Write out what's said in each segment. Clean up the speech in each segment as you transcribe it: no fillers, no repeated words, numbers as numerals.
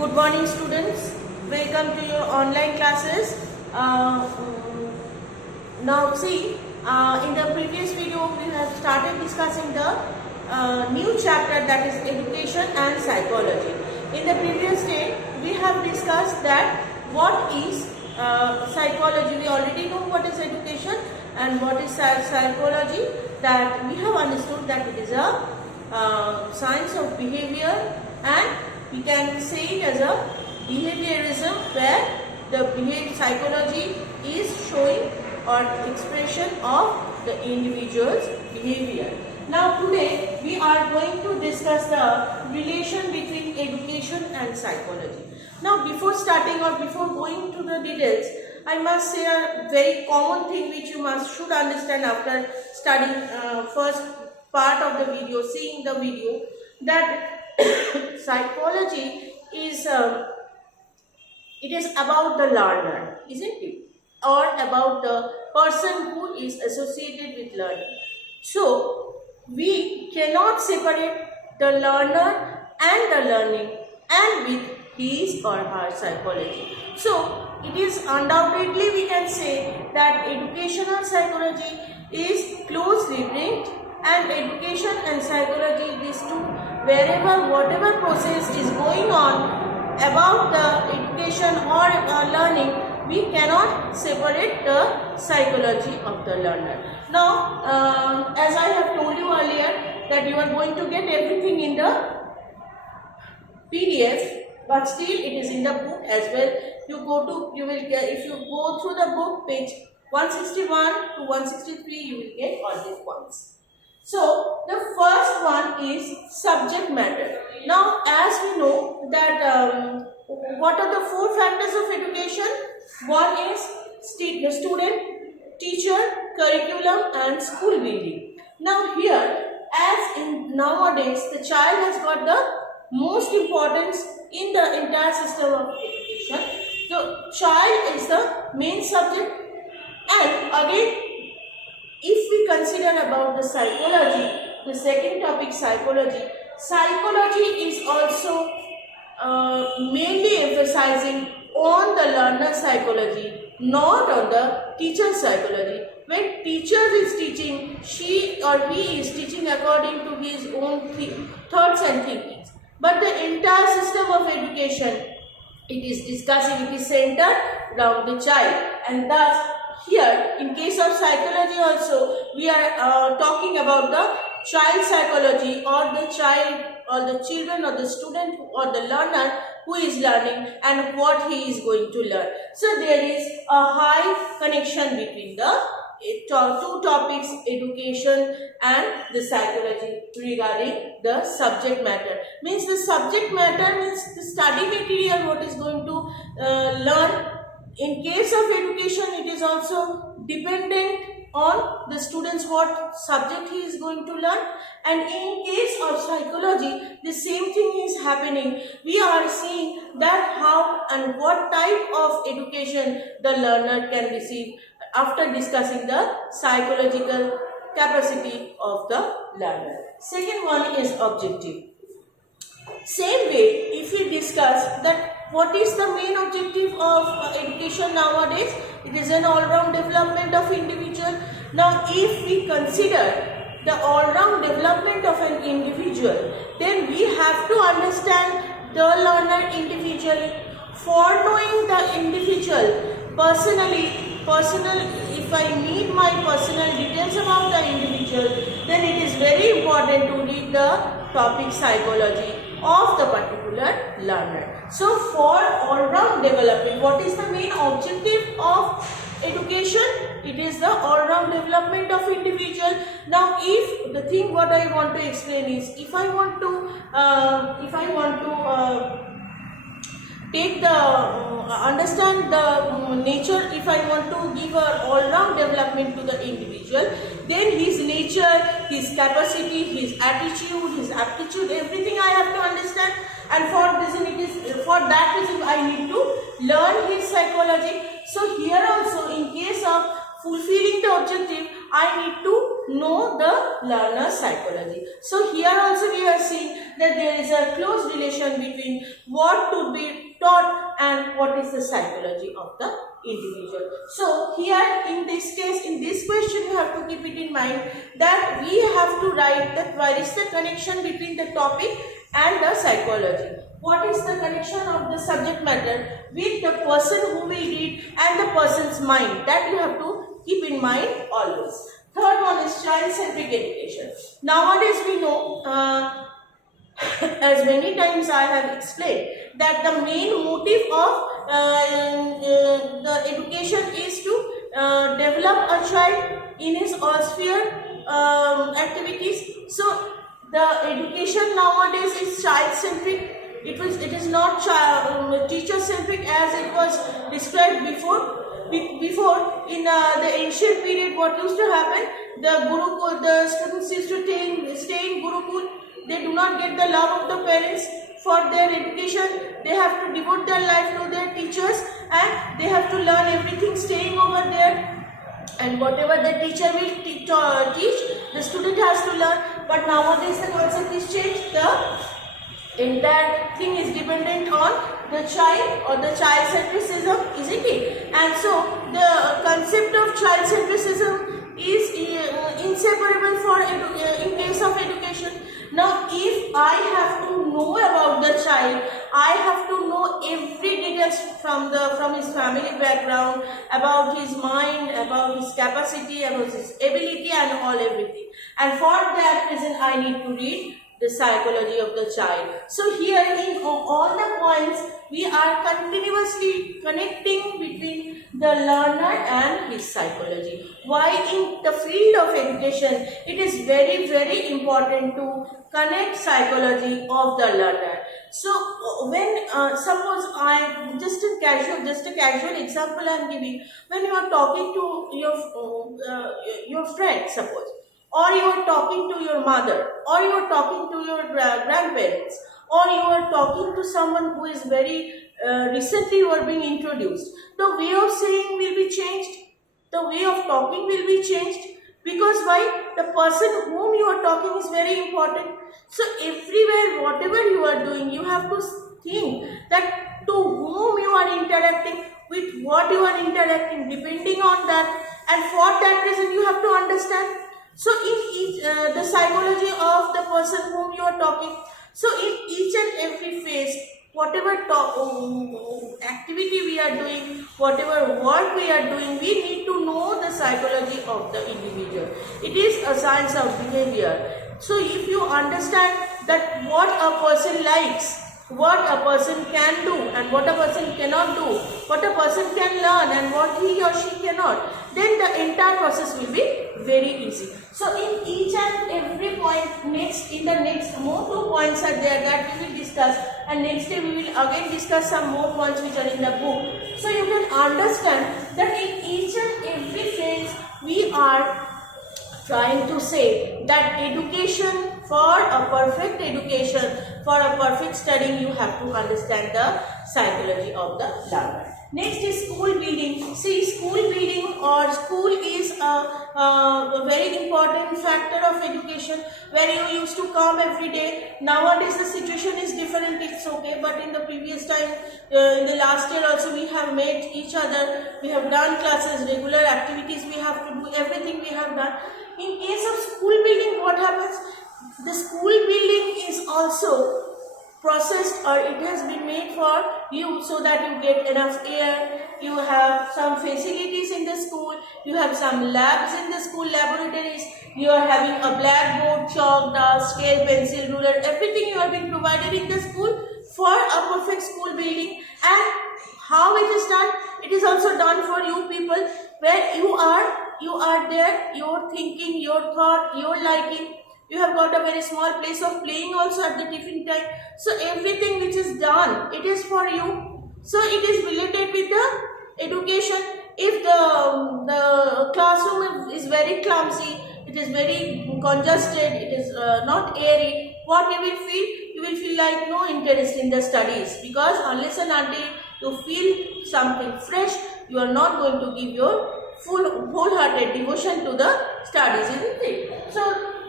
Good morning, students. Welcome to your online classes. Now see, in the previous video we have started discussing the new chapter, that is education and psychology. In the previous day we have discussed that what is psychology. We already know what is education and what is psychology. That we have understood that it is a science of behavior, and we can say it as a behaviorism, where the psychology is showing or expression of the individual's behavior. Now today we are going to discuss the relation between education and psychology. Now before starting or before going to the details, I must say a very common thing which you should understand after studying first part of the video, seeing the video, that psychology is it is about the learner, isn't it? Or about the person who is associated with learning. So we cannot separate the learner and the learning and with his or her psychology. So it is undoubtedly, we can say that educational psychology is closely linked, and education and psychology, these two, wherever whatever process is going on about the education or learning, we cannot separate the psychology of the learner. Now as I have told you earlier that you are going to get everything in the PDF, but still it is in the book as well. You will get, if you go through the book, page 161 to 163, you will get all these points. So the first one is subject matter. Now as we know that what are the four factors of education? One is the student, teacher, curriculum and school building. Now here, as in nowadays, the child has got the most importance in the entire system of education. The child is the main subject, and again if we consider about the psychology, the second topic, psychology is also mainly emphasizing on the learner psychology, not on the teacher psychology. When teacher is teaching, she or he is teaching according to his own thoughts and thinkings. But the entire system of education, it is discussing, it is centered around the child, and thus here in case of psychology also we are talking about the child psychology, or the child or the children or the student or the learner who is learning and what he is going to learn. So there is a high connection between the two topics, education and the psychology, regarding the subject matter. Means the subject matter means the study material, what is going to learn. In case of education, it is also dependent on the students what subject he is going to learn, and in case of psychology the same thing is happening. We are seeing that how and what type of education the learner can receive after discussing the psychological capacity of the learner. Second one is objective. Same way, if we discuss that what is the main objective of education nowadays, it is an all-round development of individual. Now if we consider the all-round development of an individual, then we have to understand the learner individually. For knowing the individual personally, if I need my personal details about the individual, then it is very important to read the topic psychology of the particular learner. So for all-round development, what is the main objective of education? It is the all-round development of individual. Now if the thing what I want to explain is, if I want to take the understand the nature, if I want to give a all-round development to the individual, then his nature, his capacity, his attitude, his aptitude, everything I have to understand, and for that reason I need to learn his psychology. So here also, in case of fulfilling the objective, I need to know the learner psychology. So here also we are seeing that there is a close relation between what to be taught and what is the psychology of the individual. So here in this case, in this question, you have to keep it in mind that we have to write that where is the connection between the topic and the psychology. What is the connection of the subject matter with the person who will read and the person's mind? That you have to keep in mind always. Third one is child-centric education. Nowadays we know, as many times I have explained, that the main motive of the education is to develop a child in his all sphere activities. So the education nowadays is child-centric. It is not teacher-centric as it was described before. Before, in the ancient period, what used to happen? The students used to stay in Gurukul. They do not get the love of the parents for their education. They have to devote their life to their teachers, and they have to learn everything staying over there. And whatever the teacher will teach, the student has to learn. But nowadays the concept is changed. The entire thing is dependent on the child or the child centricism, isn't it? And so the concept of child centricism is inseparable for in case of education. Now, if I have to know about the child, I have to know every details from his family background, about his mind, about his capacity, about his ability, and all everything. And for that reason, I need to read the psychology of the child. So here in all the points, we are continuously connecting between the learner and his psychology. Why in the field of education, it is very, very important to connect psychology of the learner. So when suppose I just a casual example I am giving, when you are talking to your friend, suppose, or you are talking to your mother, or you are talking to your grandparents, or you are talking to someone who is very recently you are being introduced, the way of saying will be changed, the way of talking will be changed, because why? The person whom you are talking is very important. So everywhere, whatever you are doing, you have to think that to whom you are interacting, with what you are interacting, depending on that, and for that reason you have to understand. So in the psychology of the person whom you are talking, so in each and every phase, whatever activity we are doing, whatever work we are doing, we need to know the psychology of the individual. It is a science of behavior. So if you understand that what a person likes, what a person can do and what a person cannot do, what a person can learn and what he or she cannot, then the entire process will be very easy. So in each and every point, in the next more 2 points are there that we will discuss, and next day we will again discuss some more points which are in the book. So you can understand that in each and every phase we are trying to say that education, for a perfect education, for a perfect studying, you have to understand the psychology of the learner. Next is school building. See, school building or school is a very important factor of education, where you used to come every day. Nowadays the situation is different, it's okay, but in the previous time, in the last year also, we have met each other, we have done classes, regular activities we have to do, everything we have done. In case of school building, what happens? The school building is also processed, or it has been made for you so that you get enough air, you have some facilities in the school, you have some labs in the school, laboratories, you are having a blackboard, chalk, dust, scale, pencil, ruler, everything you have been provided in the school for a perfect school building. And how it is done? It is also done for you people, where you are there, your thinking, your thought, your liking. You have got a very small place of playing also at the tiffin time. So everything which is done, it is for you. So it is related with the education. If the classroom is very clumsy, it is very congested, it is not airy, what you will feel? You will feel like no interest in the studies, because unless and until you feel something fresh, you are not going to give your wholehearted devotion to the studies, isn't it? So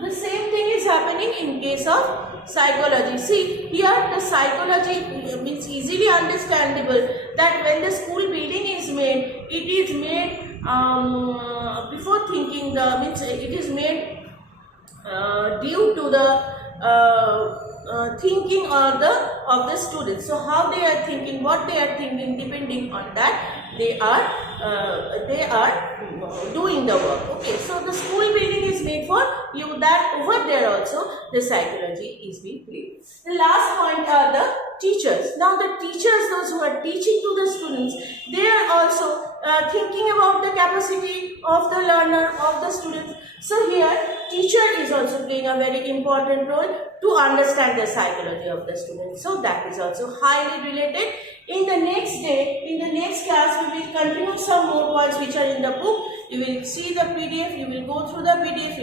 the same thing is happening in case of psychology. See, here the psychology means easily understandable that when the school building is made, it is made before thinking means it is made due to the thinking of the students. So how they are thinking, what they are thinking, depending on that they are doing the work. Okay, so the school building is made for you, that over there also the psychology is being played. The last point are the teachers. Now the teachers, those who are teaching to the students, they are also thinking about the capacity of the learner, of the students. So here teacher is also playing a very important role to understand the psychology of the students. So that is also highly related. In the next day, in the next class, we will continue some more points which are in the book. You will see the PDF, you will go through the PDF,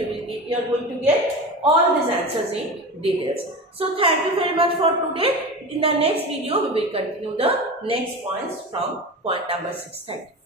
you are going to get all these answers in details. So thank you very much for today. In the next video, we will continue the next points from point number 6. Thank you.